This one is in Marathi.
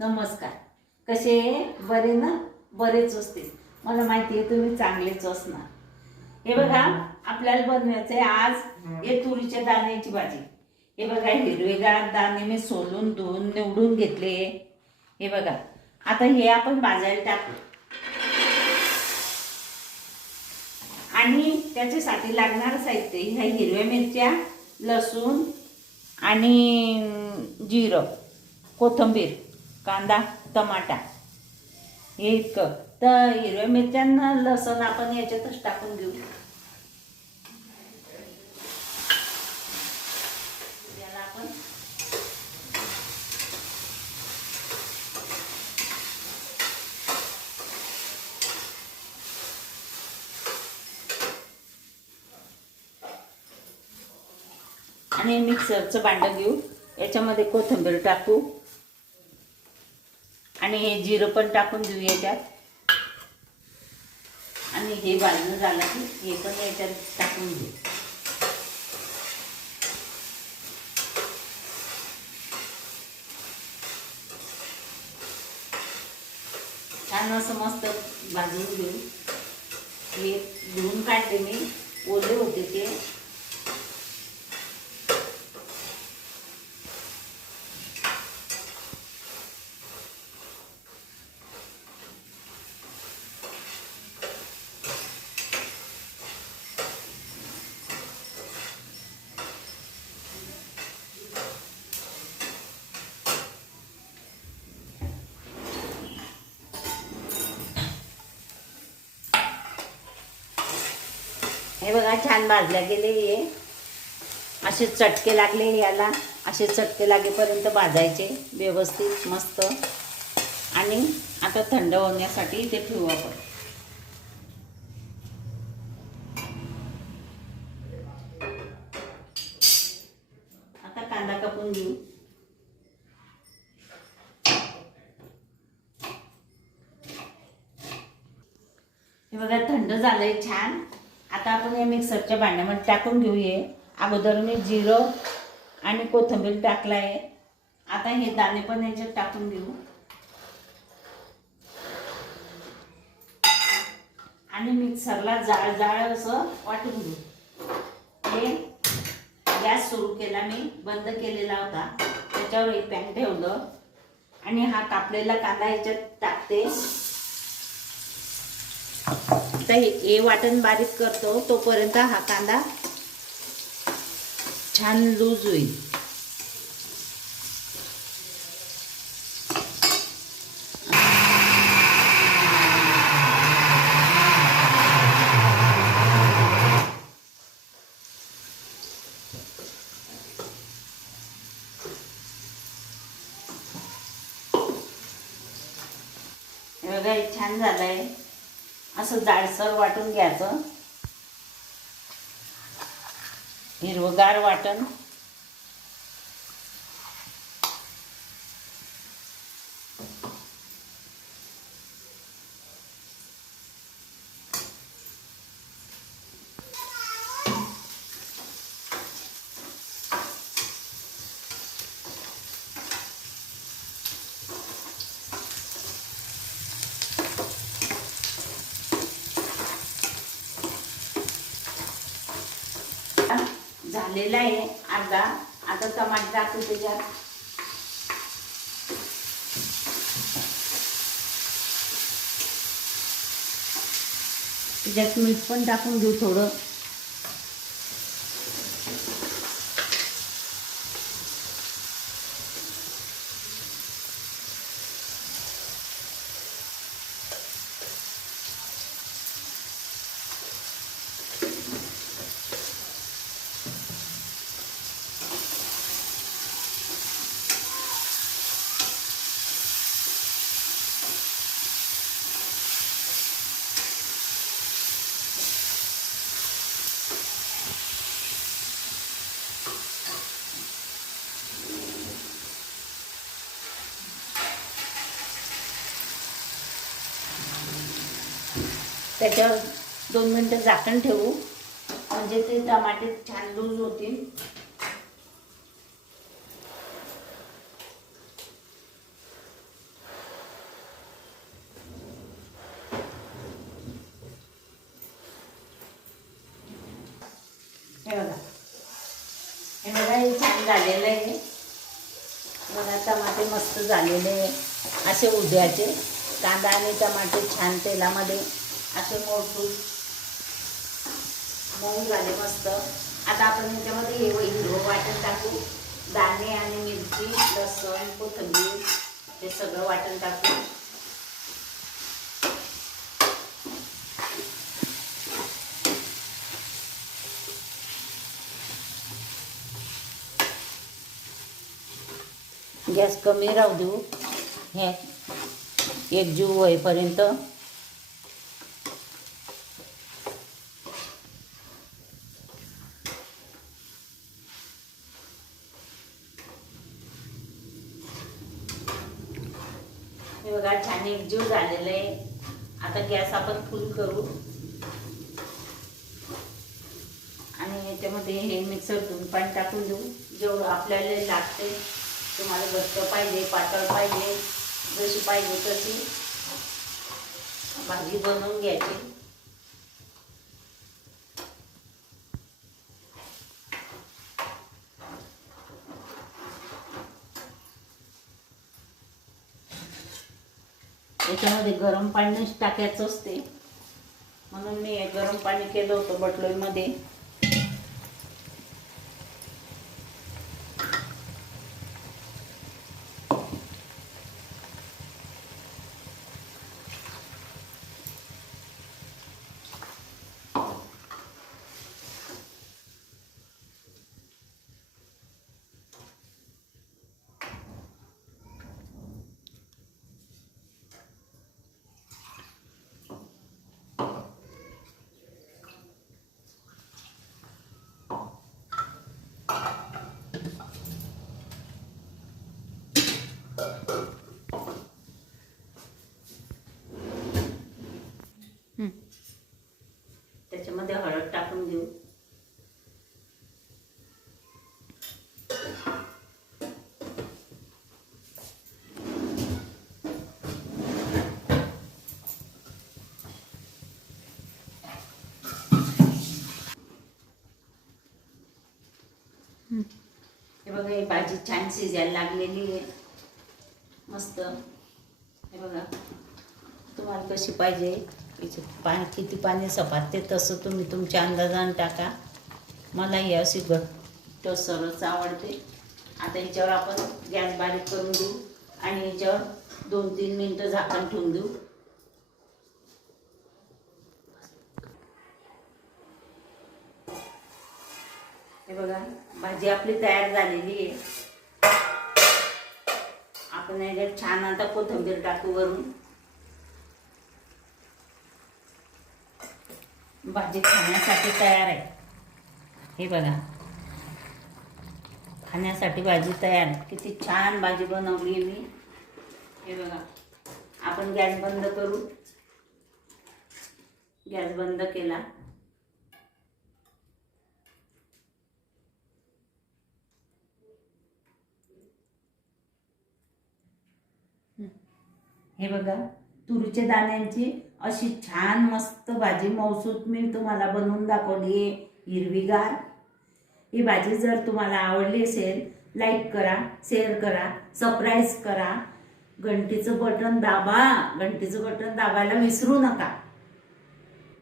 नमस्कार. कसे बरे ना? बरेच असतील. मला माहिती आहे तुम्ही चांगलेच असणार. हे बघा आपल्याला बनवायचं आहे आज हे तुरीच्या दाण्याची भाजी. हे बघा हिरवेगार दाणे मी सोलून धुवून निवडून घेतले. हे बघा आता हे आपण भाजायला टाकू. आणि त्याच्यासाठी लागणारं साहित्य ह्या हिरव्या मिरच्या लसूण आणि जिरं कोथिंबीर. कांदा टमाटा. हे इतकं. तर हिरव्या मिरच्यांना लसण आपण याच्यातच टाकून घेऊ. याला आपण आणि मिक्सरचं भांडं घेऊ. याच्यामध्ये कोथिंबीर टाकू. आणि हे जिरं पण टाकून देऊ याच्यात आणि हे बाजून झालं की हे पण याच्यात टाकून घेऊ छान असं मस्त भाजून घेऊ. हे धुवून काढते मी. ओले होते ते. हे बघा छान भाजल्या गेले हे. असे चटके लागले याला. असे चटके लागेपर्यंत भाजायचे व्यवस्थित मस्त. आणि आता थंड होण्यासाठी ते ठेवू आपण. आता कांदा कापून घेऊ. हे बघा थंड झालंय छान. आता आपण हे मिक्सरच्या भांड्यामध्ये टाकून घेऊये. अगोदर मी जिरं आणि कोथिंबीर टाकलं आहे. आता हे दाणे पण याच्यात टाकून घेऊ. आणि मिक्सरला जाळ जाळ असं वाटून घेऊ. हे गॅस सुरू केला मी बंद केलेला होता. त्याच्यावर एक पॅन ठेवलं. आणि हा कापलेला कांदा याच्यात टाकते. आता हे हे वाटण बारीक करतो तोपर्यंत हा कांदा छान लूज होईल. बघा छान झालंय. असं जाडसर वाटून घ्यायचं. हिरवगार वाटण. भाजलेला आहे. अर्धा. आता टमाटे टाकू त्याच्यात. त्याच्यात मीठ पण टाकून घेऊ थोडं. त्याच्यावर दोन मिनटं झाकण ठेवू. म्हणजे ते टमाटे छान लूज होतील. हे बघा. हे छान झालेलं आहे. बघा टमाटे मस्त झालेले असे उद्याचे. कांदा आणि टमाटे छान तेलामध्ये असे मोठून मऊ झाले मस्त. आता आपण याच्यामध्ये हे हिरवं वाटण टाकू. दाणे आणि मिरची लसण कोथिंबीर हे सगळं वाटण टाकू. गॅस कमी राहू देऊ. हे एक जीव होईपर्यंत. हे बघा छान एकजीव झालेलं आहे. आता गॅस आपण फुल करू. आणि याच्यामध्ये हे मिक्सर धुवून पाणी टाकून देऊ. जेवढं आपल्याला लागते तुम्हाला घट्ट पाहिजे पातळ पाहिजे जशी पाहिजे तशी. भाजी बनवून घ्यायची. याच्यामध्ये गरम पाणीच टाकायचं असते. म्हणून मी गरम पाणी केलं होतं बटलोईमध्ये त्याच्यामध्ये हळद टाकून देऊ हे बघा ही भाजी छान शिजायला लागलेली आहे. मस्त. हे बघा तुम्हाला कशी पाहिजे? याचे पाणी किती पाणी सपाटते तसं तुम्ही तुमच्या अंदाजाने टाका. मला ही अशी घट्ट सरस आवडते. आता याच्यावर आपण गॅस बारीक करून देऊ आणि याच्यावर दोन तीन मिनटं झाकण ठेवून देऊ. हे बघा भाजी आपली तयार झालेली आहे. आपण याच्यात छान आता कोथंबीर टाकू वरून. भाजी खाण्यासाठी तयार आहे. हे बघा. खाण्यासाठी भाजी तयार किती छान भाजी बनवली आहे मी. हे बघा. आपण गॅस बंद करू. गॅस बंद केला. हे बघा तुरीच्या दाण्यांची अशी छान मस्त भाजी मौसूत मी तुम्हाला बनवून दाखवली आहे हिरवीगार. ही भाजी जर तुम्हाला आवडली असेल लाईक करा शेअर करा सबस्क्राईब करा. घंटीचं बटन दाबा. घंटीचं बटन दाबायला विसरू नका.